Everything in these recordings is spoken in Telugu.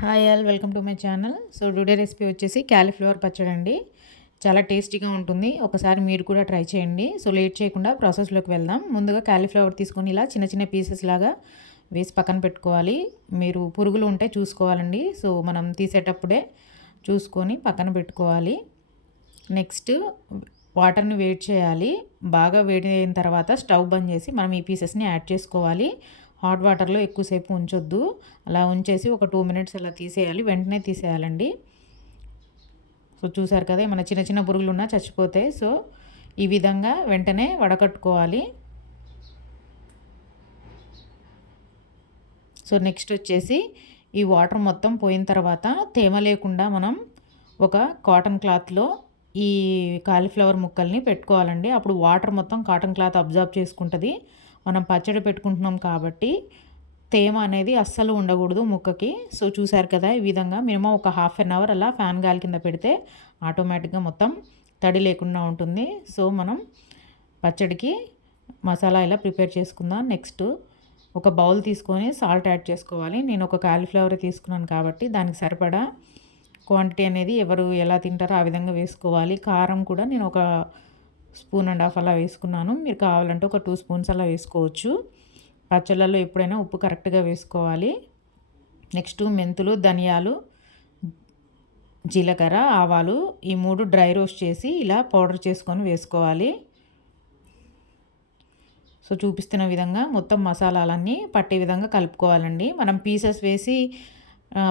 Hi all welcome to my channel. So today recipe వచ్చేసి క్యాలీఫ్లవర్ పచ్చడి అండి చాలా టేస్టీగా ఉంటుంది. ఒకసారి మీరు కూడా ట్రై చేయండి. సో లేట్ చేయకుండా ప్రాసెస్లోకి వెళ్దాం. ముందుగా క్యాలీఫ్లవర్ తీసుకొని ఇలా చిన్న చిన్న పీసెస్ లాగా వేసి పక్కన పెట్టుకోవాలి. మీరు పురుగులు ఉంటే చూసుకోవాలండి. సో మనం తీసేటప్పుడే చూసుకొని పక్కన పెట్టుకోవాలి. నెక్స్ట్ వాటర్ని వేడి చేయాలి. బాగా వేడి అయిన తర్వాత స్టవ్ బంద్ చేసి మనం ఈ పీసెస్ని యాడ్ చేసుకోవాలి. హాట్ వాటర్లో ఎక్కువసేపు ఉంచొద్దు. అలా ఉంచేసి ఒక టూ మినిట్స్ అలా తీసేయాలి. వెంటనే తీసేయాలండి. సో చూసారు కదా మన చిన్న చిన్న పురుగులు ఉన్నా చచ్చిపోతాయి సో ఈ విధంగా వెంటనే వడకట్టుకోవాలి. సో నెక్స్ట్ వచ్చేసి ఈ వాటర్ మొత్తం పోయిన తర్వాత తేమ లేకుండా మనం ఒక కాటన్ క్లాత్లో ఈ కాలీఫ్లవర్ ముక్కల్ని పెట్టుకోవాలండి. అప్పుడు వాటర్ మొత్తం కాటన్ క్లాత్ అబ్జర్వ్ చేసుకుంటుంది. మనం పచ్చడి పెట్టుకుంటున్నాం కాబట్టి తేమ అనేది అస్సలు ఉండకూడదు ముక్కకి. సో చూసారు కదా ఈ విధంగా మినిమం ఒక హాఫ్ అన్ అవర్ అలా ఫ్యాన్ గాలి కింద పెడితే ఆటోమేటిక్గా మొత్తం తడి లేకుండా ఉంటుంది. సో మనం పచ్చడికి మసాలా ఇలా ప్రిపేర్ చేసుకుందాం. నెక్స్ట్ ఒక బౌల్ తీసుకొని సాల్ట్ యాడ్ చేసుకోవాలి. నేను ఒక కాలీఫ్లవర్ తీసుకున్నాను కాబట్టి దానికి సరిపడా క్వాంటిటీ అనేది ఎవరు ఎలా తింటారో ఆ విధంగా వేసుకోవాలి. కారం కూడా నేను ఒక స్పూన్ అండ్ హాఫ్ అలా వేసుకున్నాను. మీరు కావాలంటే ఒక టూ స్పూన్స్ అలా వేసుకోవచ్చు. పచ్చళ్ళలో ఎప్పుడైనా ఉప్పు కరెక్ట్గా వేసుకోవాలి. నెక్స్ట్ మెంతులు ధనియాలు జీలకర్ర ఆవాలు ఈ మూడు డ్రై రోస్ట్ చేసి ఇలా పౌడర్ చేసుకొని వేసుకోవాలి. సో చూపిస్తున్న విధంగా మొత్తం మసాలాలన్నీ పట్టే విధంగా కలుపుకోవాలండి. మనం పీసెస్ వేసి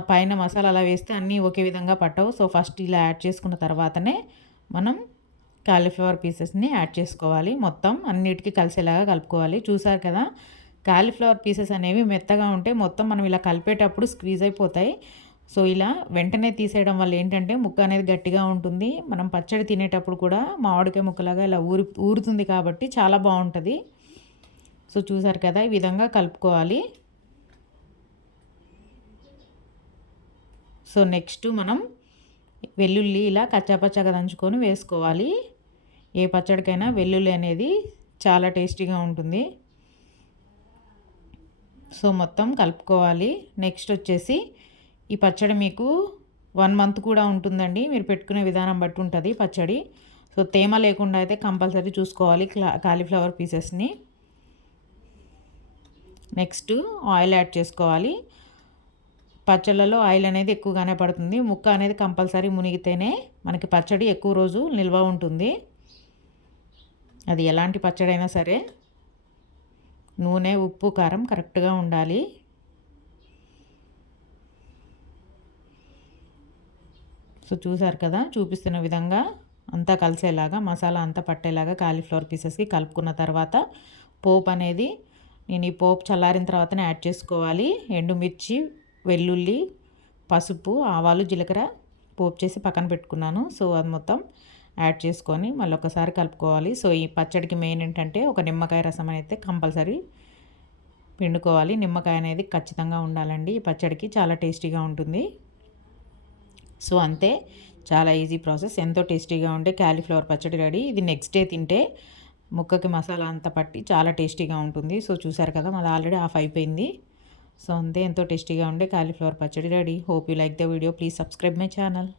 పైన మసాలా అలా వేస్తే అన్నీ ఒకే విధంగా పట్టవు. సో ఫస్ట్ ఇలా యాడ్ చేసుకున్న తర్వాతనే మనం కాలీఫ్లవర్ పీసెస్ని యాడ్ చేసుకోవాలి. మొత్తం అన్నిటికీ కలిసేలాగా కలుపుకోవాలి. చూసారు కదా కాలీఫ్లవర్ పీసెస్ అనేవి మెత్తగా ఉంటే మొత్తం మనం ఇలా కలిపేటప్పుడు స్క్వీజ్ అయిపోతాయి. సో ఇలా వెంటనే తీసేయడం వల్ల ఏంటంటే ముక్క అనేది గట్టిగా ఉంటుంది. మనం పచ్చడి తినేటప్పుడు కూడా మామిడికాయ ముక్కలాగా ఇలా ఊరి ఊరుతుంది కాబట్టి చాలా బాగుంటుంది. సో చూసారు కదా ఈ విధంగా కలుపుకోవాలి. సో నెక్స్ట్ మనం వెల్లుల్లి ఇలా కచ్చాపచ్చాగా దంచుకొని వేసుకోవాలి. ఏ పచ్చడికైనా వెల్లుల్లి అనేది చాలా టేస్టీగా ఉంటుంది. సో మొత్తం కలుపుకోవాలి. నెక్స్ట్ వచ్చేసి ఈ పచ్చడి మీకు వన్ మంత్ కూడా ఉంటుందండి. మీరు పెట్టుకునే విధానం బట్టి ఉంటుంది పచ్చడి. సో తేమ లేకుండా అయితే కంపల్సరీ చూసుకోవాలి కాలీఫ్లవర్ పీసెస్ని. నెక్స్ట్ ఆయిల్ యాడ్ చేసుకోవాలి. పచ్చళ్ళలో ఆయిల్ అనేది ఎక్కువగానే పడుతుంది. ముక్క అనేది కంపల్సరీ మునిగితేనే మనకి పచ్చడి ఎక్కువ రోజు నిల్వ ఉంటుంది. అది ఎలాంటి పచ్చడైనా సరే నూనె ఉప్పు కారం కరెక్ట్గా ఉండాలి. సో చూసారు కదా చూపిస్తున్న విధంగా అంతా కలిసేలాగా మసాలా అంతా పట్టేలాగా కాలీఫ్లవర్ పీసెస్కి కలుపుకున్న తర్వాత పోపు అనేది నేను ఈ పోపు చల్లారిన తర్వాతనే యాడ్ చేసుకోవాలి. ఎండుమిర్చి వెల్లుల్లి పసుపు ఆవాలు జీలకర్ర పోపు చేసి పక్కన పెట్టుకున్నాను. సో అది మొత్తం యాడ్ చేసుకొని మళ్ళీ ఒకసారి కలుపుకోవాలి. సో ఈ పచ్చడికి మెయిన్ ఏంటంటే ఒక నిమ్మకాయ రసం అయితే కంపల్సరీ పిండుకోవాలి. నిమ్మకాయ అనేది ఖచ్చితంగా ఉండాలండి. ఈ పచ్చడికి చాలా టేస్టీగా ఉంటుంది. సో అంతే. చాలా ఈజీ ప్రాసెస్. ఎంతో టేస్టీగా ఉండే క్యాలీఫ్లవర్ పచ్చడి రెడీ. ఇది నెక్స్ట్ డే తింటే ముక్కకి మసాలా అంతా పట్టి చాలా టేస్టీగా ఉంటుంది. సో చూసారు కదా మళ్ళీ ఆల్రెడీ ఆఫ్ అయిపోయింది. సో అంతే. ఎంతో టేస్టీగా ఉండే కాలీఫ్లవర్ పచ్చడి ready. Hope you like the video. Please subscribe my channel.